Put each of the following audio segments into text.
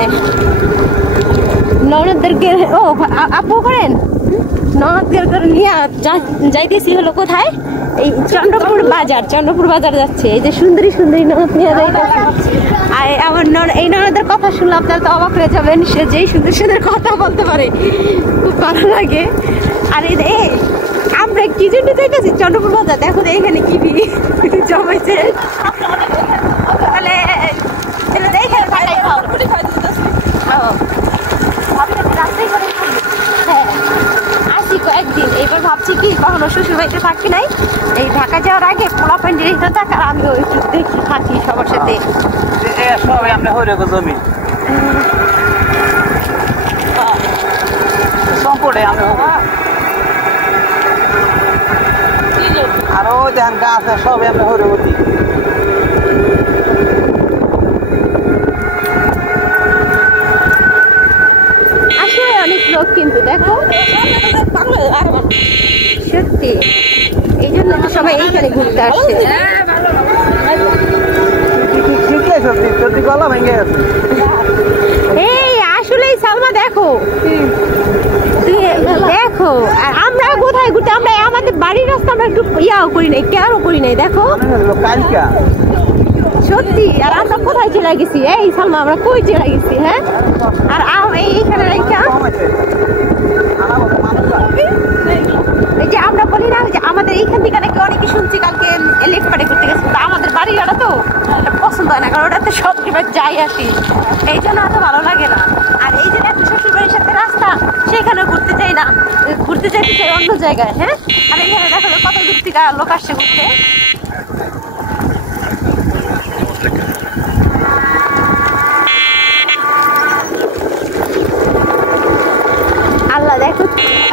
হ্যাঁ ননদদেরকে ও আপু করেন ননদদেরকে নিয়ে যাইতেছি হলো কোথায় এই চন্দ্রপুর বাজার যাচ্ছে এই যে সুন্দরী ননদ নিয়ে যাইতেছে আর আমার এই ননদের কথা শুনলে আপনারা তো অবাক হয়ে যাবেন সে যেই সুন্দর কথা বলতে পারে খুব ভালো লাগে আর এই আমরা কি জন্য যাইতেছি চন্দ্রপুর বাজার দেখো এইখানে কি জমাইছে তাহলে কয়েকদিন এইবার ভাবছি কি কখনো শ্বশুর বাড়িতে থাকি নাই এই ঢাকা যাওয়ার আগে পোলা প্যান্ডের এটা থাক আর আমিও একটু দেখি থাকি সবার সাথে আরো ধান গাছ সব আমরা হরে গতি আসলে অনেক লোক কিন্তু দেখো সত্যি এই জন্য তো সবাই এইখানে ঘুরতে আসছে এই আসলেই সালমা দেখো দেখো আর আমরা কোথায় ঘুরতে আমরা আমাদের বাড়ির রাস্তা আমরা একটু ইয়াও করি নাই কেয়ারও করি নাই দেখো সত্যি আর আমরা কোথায় চলে গেছি এই সালমা আমরা কই চলে গেছি হ্যাঁ আর এইখানে এই যে আমরা বলি না যে আমাদের এইখান থেকে নাকি অনেকে শুনছি কালকে লেক পাড়ে ঘুরতে গেছি তো আমাদের বাড়ির ওটা তো পছন্দ হয় না কারণ ওটাতে সব এবার যাই আসি এই জন্য এত ভালো লাগে না আর এই যে দেখো শ্বশুর বাড়ির সাথে রাস্তা সেখানে ঘুরতে চাই না ঘুরতে চাইতে চাই অন্য জায়গায় হ্যাঁ আর এইখানে দেখো কত দূর থেকে লোক আসছে ঘুরতে আল্লাহ দেখো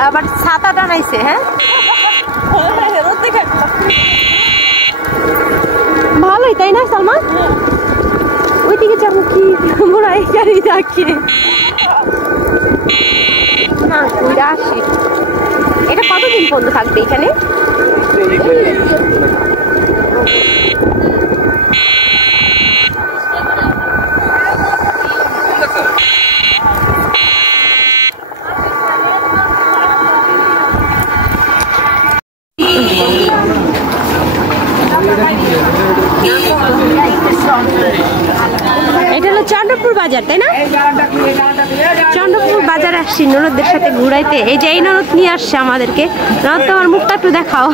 আবার ছাতা টানাইছে হ্যাঁ ভালোই তাই না সালমা ওইদিকে যাবো কি মোড়াই গাড়ি যাচ্ছে না ঘুরে আসি এটা কতদিন বন্ধ থাকবে এখানে এটা হলো চন্দ্রপুর বাজার তাই না চন্দ্রপুর বাজারে আসছি ননদদের সাথে ঘুরাইতে এই যে এই ননদ নিয়ে আসছে আমাদেরকে ননদ তো আমার মুখটা একটু দেখাও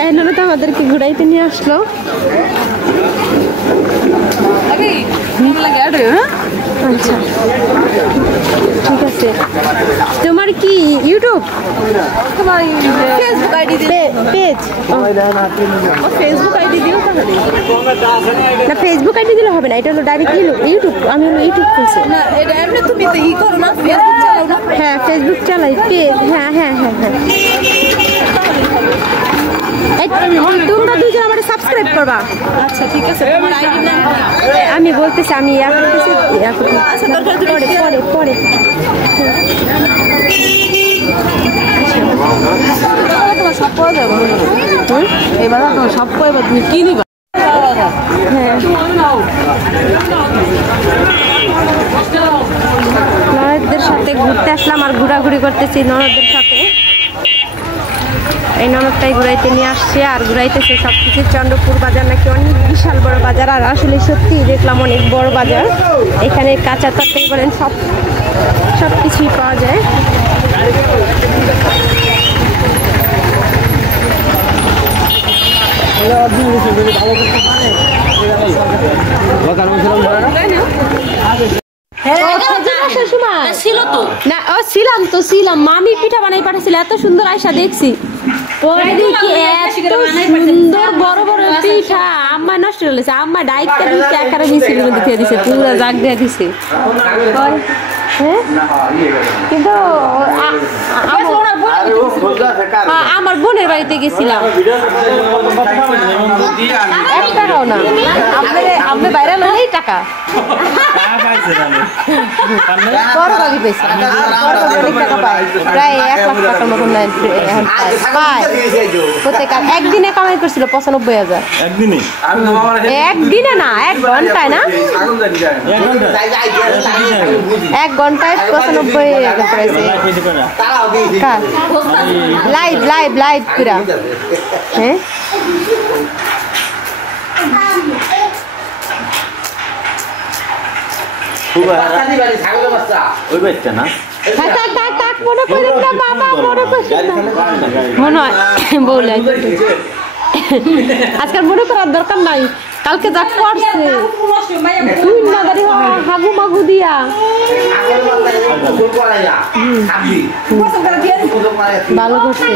এই ননদ আমাদেরকে ঘুরাইতে নিয়ে আসলো আচ্ছা ঠিক আছে তোমার কি ইউটিউব তোমার Facebook ID page Facebook ID দিও না ফেসবুক আইডি দিলে হবে না এটা হলো ডাইরেক্ট ইউটিউব আমি হলো ইউটিউব খুলছি না এটা এমনি তুমি তো ই করো না ফেসবুক চালাও না হ্যাঁ ফেসবুক চালাই পেজ হ্যাঁ তোমরা দুজন আমার সাবস্ক্রাইব করবা আচ্ছা ঠিক আছে তোমার আইডি নাম আমি বলতেছি আমি আচ্ছা দরকার পরে সব পাওয়া যাবে এবার সব পাইবা তুমি কি নিবা ননদদের সাথে ঘুরতে আসলাম আর ঘোরাঘুরি করতেছি ননদদের সাথে এই ননদটাই ঘুরাইতে নিয়ে আসছে আর ঘুরাইতেছে সব কিছু চন্দ্রপুর বাজার নাকি অনেক বিশাল বড় বাজার আর আসলে সত্যি দেখলাম অনেক বড় বাজার এখানে কাঁচা তরকারি বলেন সব কিছুই পাওয়া যায় ছিলাম মামি পিঠা বানাই পাঠাচ্ছিল এত সুন্দর আয়সা দেখছি বড় বড় পিঠা আম্মা নষ্ট হয়েছে আম্মা ডাইকটা দিচ্ছে একারে মিছিল দিয়ে দিছে পুরা জাগ দিয়ে দিছে হ্যাঁ কিন্তু আমার বোনের বাড়িতে গেছিলাম, 1 টাকাও না। আপনি বাইরে নেই টাকা বড় বাড়ি পেয়েছে, অনেক টাকা পায়, প্রায় 1 লাখ টাকার মতন পায় প্রত্যেক। একদিনে কামাই করছিল 95,000। একদিনে না, 1 ঘন্টায় না, 1 ঘন্টায় 95,000 পাইছে। লাইভ লাইভ লাইভ পুরা। হ্যাঁ মনে হয় বলে আজকাল মনে করার দরকার নাই, কালকে যা করছে হাগু মাগু দিয়া ভালো করছে,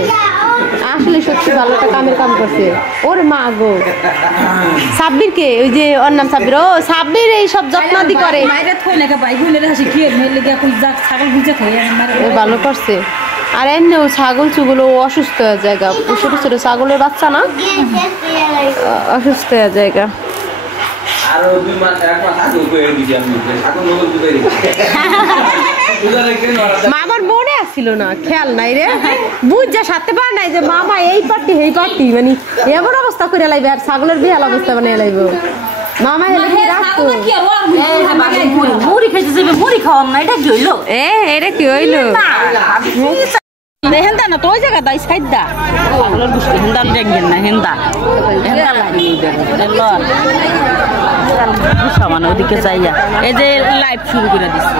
আসলে সত্যি ভালোটা কামের কাম করছে। ওর মা গো সাব্বির কে, ওই যে ওর নাম সাব্বির, ও সাব্বির এই সব যত্নাদি করে, ভালো করছে। আর এমনি ছাগল চুগুলো অসুস্থ হয়ে জায়গা, ছোট ছোট ছাগলের বাচ্চা না, অসুস্থ হয়ে জায়গা। মামার মনে আসছিল না, খেয়াল নাই রে, বুঝা সাথে পার নাই যে মামা এই পার্টি এই পার্টি, মানে এমন অবস্থা করে লাইবে আর ছাগলের বিহাল অবস্থা বানিয়ে লাইব। মামা হেলে কি রাখতো মুড়ি খাইতে যাবে, মুড়ি খাওয়াম না, এটা কি হইলো? এটা কি হইলো? হেন্দা না তো ওই জায়গা দাই সাইড দা পাগলের গুষ্টি হেন্দা দেখবেন না, হেন্দা হেন্দা লাগি গুছা মানে ওদিকে যাইয়া এই যে লাইভ শুরু করে দিচ্ছে।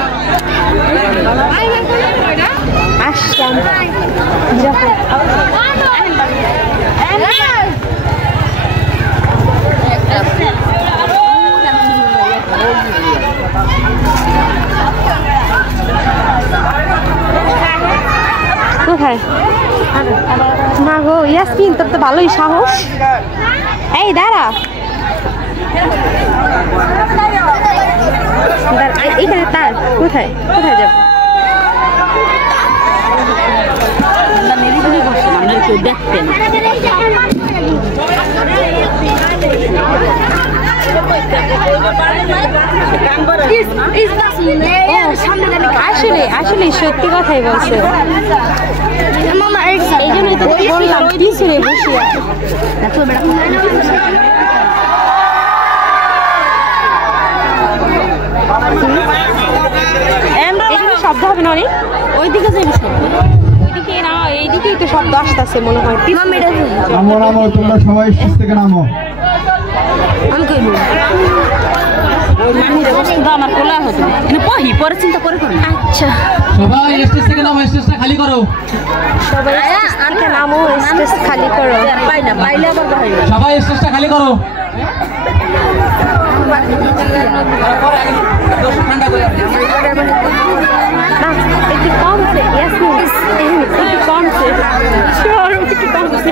আসলাম কোথায় না গো ইয়াসমিন, তোর তো ভালোই সাহস। এই দাঁড়া, এইখানে তার কোথায় কোথায় যাব? কেউ দেখতে না। আসলে আসলে সত্যি কথাই বলছে, এই জন্যই তো বললাম কিছু রে বসিয়া শব্দ হবে না অনেক, ওইদিকে যাবে শব্দ, ওইদিকে না এইদিকেই তো শব্দ আসতেছে মনে হয়। তোমরা সবাই স্টেজ থেকে নামো। আমি কইব আমার কোলা হতো পহি পরে চিন্তা করে করুন। আচ্ছা সবাই স্টেজ থেকে নামো, স্টেজটা খালি করো, সবাই স্টেজ নামো, স্টেজ খালি করো, পাই না পাইলে আবার বাহির, সবাই স্টেজটা খালি করো। একটু কম সে ইয়াসমিন, একটু কম সে শিওর, একটু কম সে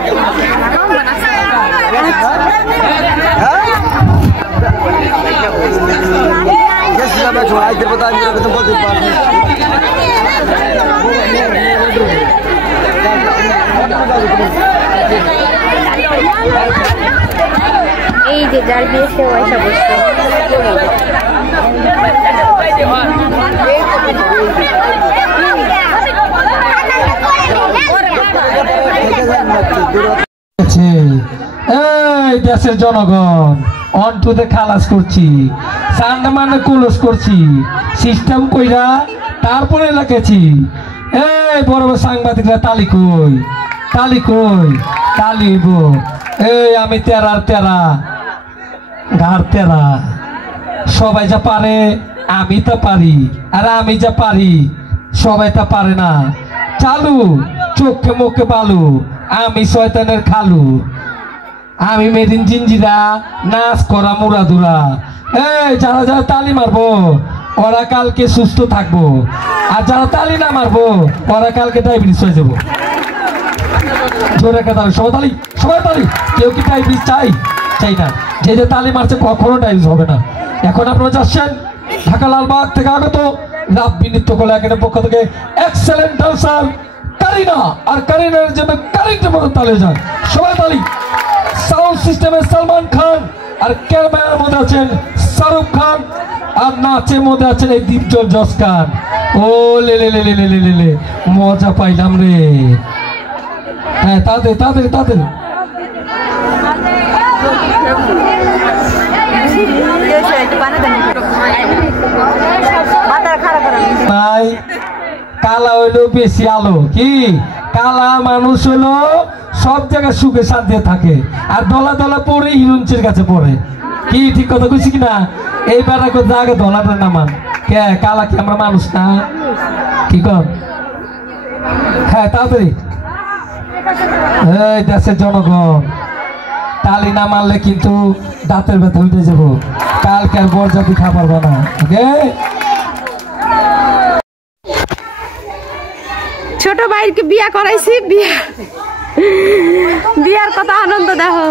এই যে যার বিয়ে সে পয়সা বসছে। এই দেশের জনগণ অন্টুতে খালাস করছি, সান্ডা মানে কুলস করছি, সিস্টেম কইরা তারপরে লাগাইছি। এই বড় বড় সাংবাদিকরা তালি কই, তালি কই, তালিব। এই আমি তেরার তেরা ঘাড় তেরা, সবাই যা পারে আমি তা পারি, আর আমি যা পারি সবাই তা পারে না। চালু চোখে মুখে বালু, আমি শয়তানের খালু, আমি মেদিন জিঞ্জিরা নাচ করা মুরাদুরা। এই যারা যারা তালি মারবো ওরা কালকে সুস্থ থাকবো, আর যারা তালি না মারবো ওরা কালকে ডায়াবেটিস হয়ে যাবো। জোরে কথা সবাই তালি, সবাই তালি। কেউ কি ডায়াবেটিস চাই? চাই না। যে যে তালি মারছে কখনো ডায়াবেটিস হবে না। এখন আপনারা যাচ্ছেন ঢাকা লালবাগ থেকে আগত রাব্বি নৃত্য কলা একাডেমির পক্ষ থেকে এক্সেলেন্ট ডান্সার কারিনা, আর কারিনার জন্য কারেন্টের মতো তালে যায়। সবাই তালি। সাউন্ড সিস্টেমে সালমান খান, আর ক্যামেরার মধ্যে আছেন শাহরুখ খান, আর নাচের মধ্যে আছেন এই দীপজল জস খান। ও লে লে লে লে লে লে লে, মজা পাইলাম রে। হ্যাঁ তাদের তাদের তাদের ভাই কালা হইলো বেশি আলো। কি কালা মানুষ হলো সব জায়গায় সুখে শান্তি থাকে, আর দলা দলা পরে হিরুঞ্চের কাছে পড়ে। কি ঠিক কথা কইছি কিনা? এইবার জায়গা দলাটা নামান কে কালা কি আমরা মানুষ না? কি কর? হ্যাঁ তাড়াতাড়ি। এই দেশের জনগণ তালি না মারলে কিন্তু দাঁতের ব্যথা উঠে যাবো। কালকে আর বরজাতি খাবার বানা। ওকে ছোট ভাইকে বিয়া করাইছি, বিয়ার কত আনন্দ দেখো।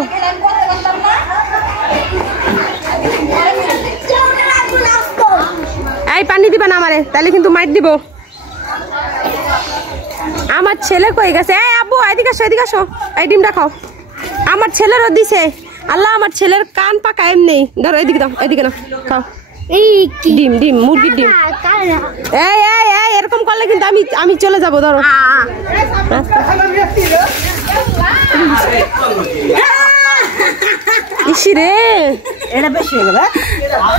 এই পানি দিবা না আমারে, তাহলে কিন্তু মাইর দিব। আমার ছেলে কই গেছে? এই আব্বু এদিকে আসো, এদিকে আসো। এই ডিমটা খাও। আমার ছেলেরও দিছে আল্লাহ, আমার ছেলের কান পাকা এমনি। ধরো এদিকে দাও, এদিকে নাও, খাও। এই ডিম ডিম মুরগির ডিম। এই এই এই এরকম করলে কিন্তু আমি চলে যাবো। ধরো ইসি রে, এটা বেশি হয়ে গেল।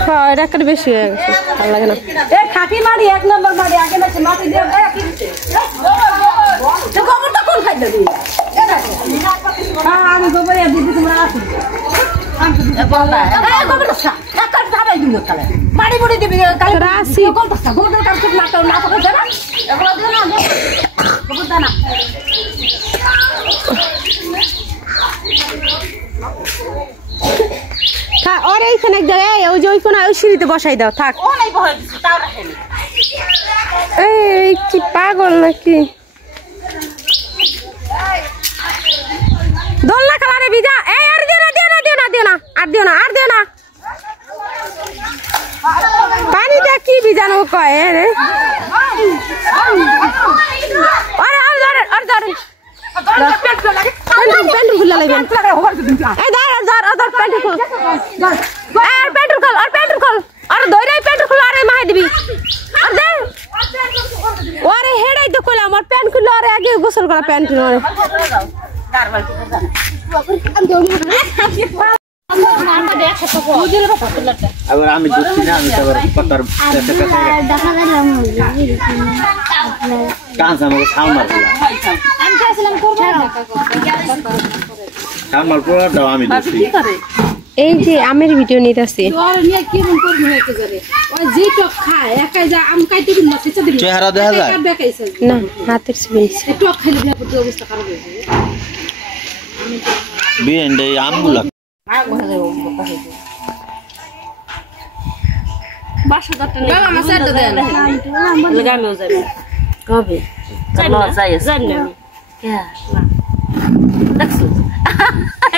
হ্যাঁ এটা একটা বেশি হয়ে গেছে, ভালো লাগে না। এ খাটি মারি এক নম্বর মারি আগে না মাটি দিয়ে কি দিতে তো গোবরটা কোন খাই দিবি? হ্যাঁ আমি গোবর দিয়ে দিতে তোমরা আসো। এ বললা এ গোবরটা খা কাট ধারাই দিও কালে মারি বড়ি দিবি কালে রাসি কোন পাস্তা গোবর কাট না তো না পাকা জানা এগুলো দিও না গোবর দানা। আর এইখানে এক জায়গায় ওই যে ওইখানে ওই সিঁড়িতে বসাই দাও। থাক ও নাই বহাই দিছি তাও রাখেনি। এই কি পাগল নাকি? দোলনা খেলারে বিজা। এই আর দিও না, দিও না, দিও না, দিও না, আর দিও না, আর দিও না। পানিটা কি বিজানো কয় রে? আরে আর ধর, আর ধর। পেন্টুল খুলে লাইবেন। এই ধর, আর ধর, আর ধর পেন্টুল খুল। আর পেন্টুল খুল, আর পেন্টুল খুল। আর ধরে পেন্টুল খুল, আরে মাই দিবি। আর দে। ওরে হেডাই তো কইলাম, আমার প্যান্ট খুলে আরে আগে গোসল করা প্যান্ট খুলে। আবার আমি দেখছি না, আমি তো কথার কাজ আমাকে সামাল সামাল পুরো দাও আমি দেখছি। এই যে আমের ভিডিও নিতেছি। চেহারা দেখা যায় না হাতের ছবি বিয়েন্ডে আমগুলা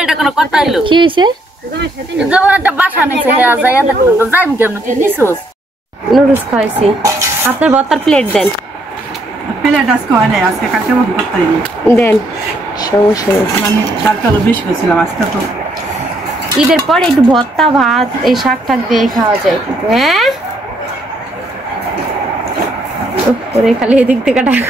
এটা কোনো কথা হইলো? কি হয়েছে? যেমন একটা বাসা নিছে যাইয়া দেখো তো যাইম কেমন তুই নিছোস? নুডলস খাইছি। আপনার বত্তার প্লেট দেন। প্লেট আজকে হয় নাই, আজকে কালকে মতো করতে হয়নি। দেন, সমস্যা নেই। আমি কালকে আলো বেশি হয়েছিলাম, আজকে তো ঈদের পরে একটু ভর্তা ভাত এই শাক টাক দিয়ে খাওয়া যায় কিন্তু। হ্যাঁ ওরে খালি এদিক থেকে ডাক